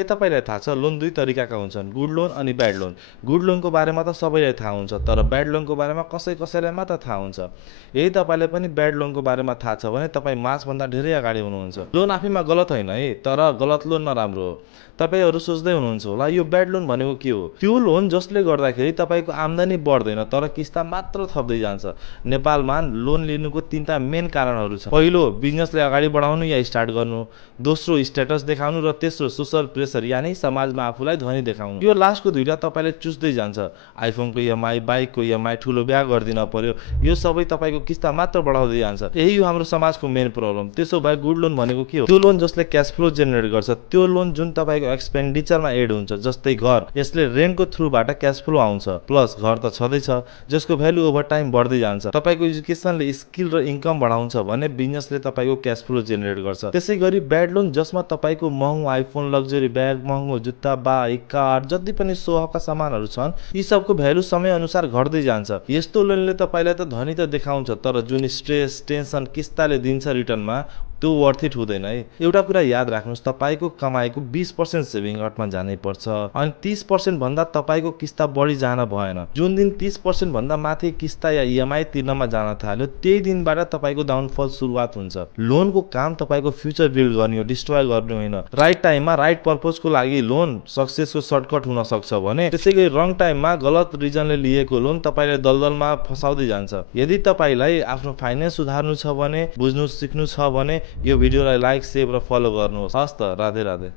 के तपाईँलाई थाहा छ लोन दुई तरिकाका हुन्छन्, गुड लोन अनि ब्याड लोन। गुड लोनको बारेमा त सबैलाई थाहा हुन्छ, तर ब्याड लोनको बारेमा कसैलाई मात्र थाहा हुन्छ। यदि तपाईँलाई पनि ब्याड लोनको बारेमा थाहा छ भने तपाईँ मासभन्दा धेरै अगाडि हुनुहुन्छ। लोन आफैमा गलत होइन है, तर गलत लोन नराम्रो हो। तपाईँहरू सोच्दै हुनुहुन्छ होला यो ब्याड लोन भनेको के हो? त्यो लोन जसले गर्दाखेरि तपाईँको आम्दानी बढ्दैन तर किस्ता मात्र थप्दै जान्छ। नेपालमा लोन लिनुको 3टा मेन कारणहरू छन्। पहिलो, बिजनेसलाई अगाडि बढाउनु या स्टार्ट गर्नु। दोस्रो, स्ट्याटस देखाउनु र तेस्रो, सोशल प्रेसर यानी समाजमा आफूलाई धनी देखाउनु। यो लास्टको दुईटा तपाईँले चुस्दै जान्छ। आइफोनको इएमआई, बाइकको इएमआई, ठुलो बिहा गरिदिन पर्यो, यो सबै तपाईँको किस्ता मात्र बढाउँदै जान्छ। यही हो हाम्रो समाजको मेन प्रब्लम। त्यसो भए गुड लोन भनेको के हो? त्यो लोन जसले क्यास फ्लो जेनेरेट गर्छ, त्यो लोन जुन तपाईँको एक्सपेन्डिचरमा एड हुन्छ, जस्तै घर। यसले रेन्टको थ्रुबाट क्यास फ्लो आउँछ, प्लस घर त छँदैछ जसको भ्यालु ओभर टाइम बढ्दै जान्छ। तपाईँको एजुकेसनले स्किल र इन्कम बढाउँछ भने बिजनेसले तपाईँको क्यास फ्लो जेनेरेट गर्छ। त्यसै गरी ब्याड लोन जसमा तपाईँको महँगो आइफोन, लग्जरी ब्याग, महँगो जुत्ता, बाइक, कार, जति पनि सोहका सामानहरू छन्, यी सबको भ्यालु समय अनुसार घट्दै जान्छ। यस्तो लोनले तपाईँलाई त धनी त देखाउँछ, तर जुन स्ट्रेस, टेन्सन किस्ताले दिन्छ रिटर्नमा, त्यो वर्थ इट हुँदैन है। एउटा कुरा याद राख्नुहोस्, तपाईँको कमाइको 20% सेभिङ अकाउन्टमा जानै पर्छ अनि 30% भन्दा तपाईँको किस्ता बढी जान भएन। जुन दिन 30% भन्दा माथि किस्ता या इएमआई तिर्नमा जान थाल्यो, त्यही दिनबाट तपाईँको डाउनफल सुरुवात हुन्छ। लोनको काम तपाईँको फ्युचर बिल्ड गर्ने हो, डिस्ट्रोय गर्ने होइन। राइट टाइममा राइट पर्पजको लागि लोन सक्सेसको सर्टकट हुन सक्छ भने, त्यसैगरी रङ टाइममा गलत रिजनले लिएको लोन तपाईँलाई दलदलमा फसाउँदै जान्छ। यदि तपाईँलाई आफ्नो फाइनेन्स सुधार्नु छ भने, बुझ्नु सिक्नु छ भने यो भिडियोलाई लाइक, सेभ र फलो गर्नुहोस्। हस् त, राधे राधे।